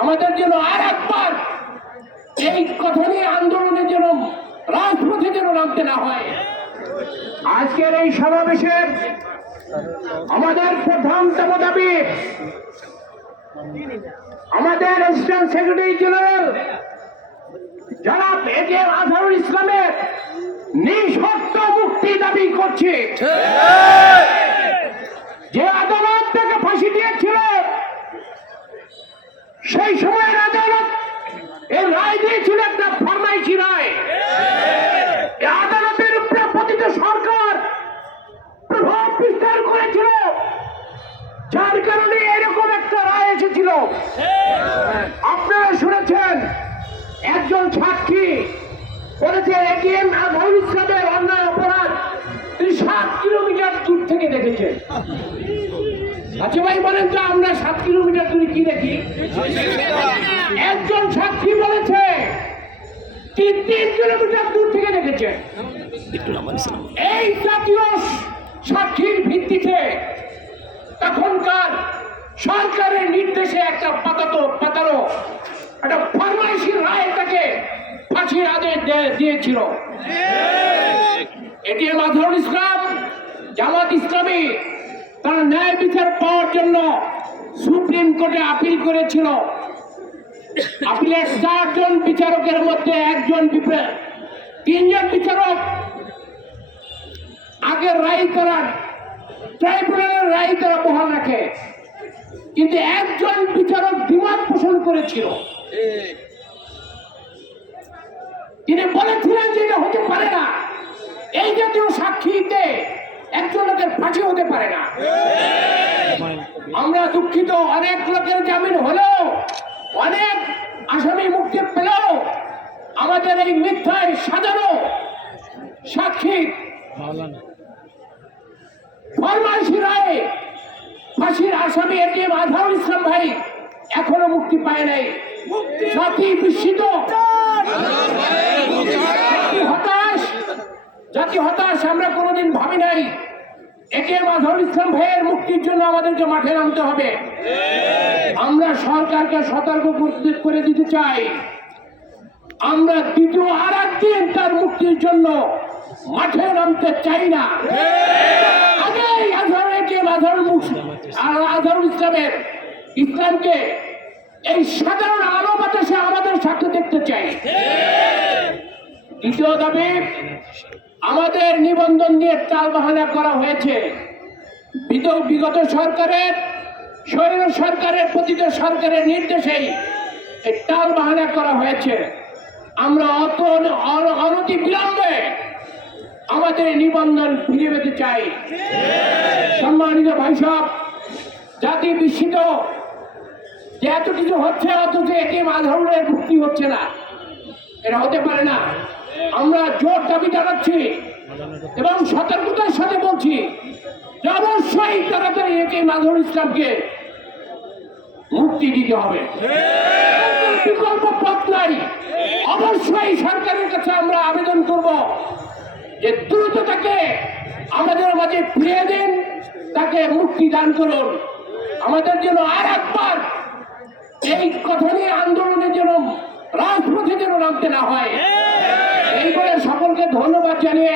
আমাদের যেন আর একবার এই নিয়ে আন্দোলনের জন্য রাজপথে যেন নামতে না হয়। আজকের এই সমাবেশের আমাদের প্রধান দাবি আমাদের অ্যাসিস্ট্যান্ট সেক্রেটারি জেনারেল যারা এজে আজহারুল ইসলামের নিঃশর্ত মুক্তি দাবি করছে। যে আদালত তাকে ফাঁসি দিয়েছিল সেই সময়ের আদালত, এই রায় দিয়েছিল একটা ফরমাইশি রায়। আদালতের উপরে পতিত সরকার প্রভাব বিস্তার করেছিল, যার কারণে এরকম একটা রায় এসেছিল। আপনারা শুনেছেন, একজন সাক্ষী বলেছে, এটিএম আজহারুল ইসলামের অন্যায় অপরাধ তিনি সাত কিলোমিটার দূর থেকে দেখেছেন আচ্ছা ভাই, বলেন তো আমরা সাত একজন সাক্ষী বলেছে তিন তিন কিলোমিটার দূর থেকে দেখেছে? এই জাতীয় সাক্ষীর ভিত্তিতে তখনকার সরকারের নির্দেশে একটা পাতাতো পাতানো একটা ফরমাইশি রায় তাকে ফাঁসির আদেশ দিয়েছিল। এটি মাধরুল ইসলাম জামাত ইসলামী তার ন্যায় বিচার পাওয়ার জন্য সুপ্রিম কোর্টে আপিল করেছিল। আপিলের চারজন বিচারকের মধ্যে একজন তিনজন বিচারক। আগের রায় তারা ট্রাইব্যুনালের রায় তারা বহাল রাখে। কিন্তু একজন বিচারক বিবাদ পোষণ করেছিল। তিনি বলেছিলেন যে এটা হতে পারে না। এই জাতীয় সাক্ষীতে একজন লোকের ফাঁসি হতে পারে না। আমরা দুঃখিত অনেক লোকের জামিন হলেও অনেক আসামি মুক্তি পেলেও আমাদের এই মিথ্যায় সাজানো সাক্ষী ফরমাইশি রায়ে ফাঁসির আসামি এটিএম আজহারুল ইসলাম ভাই এখনও মুক্তি পায় নাই। জাতি বিস্মিত। হতাশ। জাতি হতাশ আমরা কোনোদিন ভাবি নাই এটিএম আজহারুল ইসলাম ভাইয়ের মুক্তির জন্য আমাদেরকে মাঠে নামতে হবে। আমরা সরকারকে সতর্ক করে দিতে চাই। আমরা দ্বিতীয় আর একদিন তার মুক্তির জন্য মাঠে নামতে চাই না। আর আজহারুল ইসলামের ইসলামকে এই সাধারণ আলো বাতাসে আমাদের সাথে দেখতে চাই। দ্বিতীয় দাবি আমাদের নিবন্ধন নিয়ে টাল বাহানা করা হয়েছে। বিগত সরকারের স্বৈর সরকারের পতিত সরকারের নির্দেশেই এই টাল বাহানা করা হয়েছে। আমরা অত অন- অনতি বিলম্বে আমাদের নিবন্ধন ফিরে পেতে চাই। সম্মানিত ভাই সব জাতি বিস্মিত। যে এত কিছু হচ্ছে, অথচ এটি মাধবরের মুক্তি হচ্ছে না। এটা হতে পারে না। আমরা জোর দাবি জানাচ্ছি এবং সতর্কতার সাথে বলছি যে অবশ্যই তাড়াতাড়ি একে মাধবুল ইসলামকে মুক্তি দিতে হবে। বিকল্প পথ নাই। অবশ্যই সরকারের কাছে আমরা আবেদন করব যে দ্রুত তাকে আমাদের মাঝে ফিরিয়ে দিন, তাকে মুক্তি দান করুন। আমাদের জন্য আর একবার এই কথা নিয়ে যেন নামতে না হয়। এই বলে সকলকে ধন্যবাদ জানিয়ে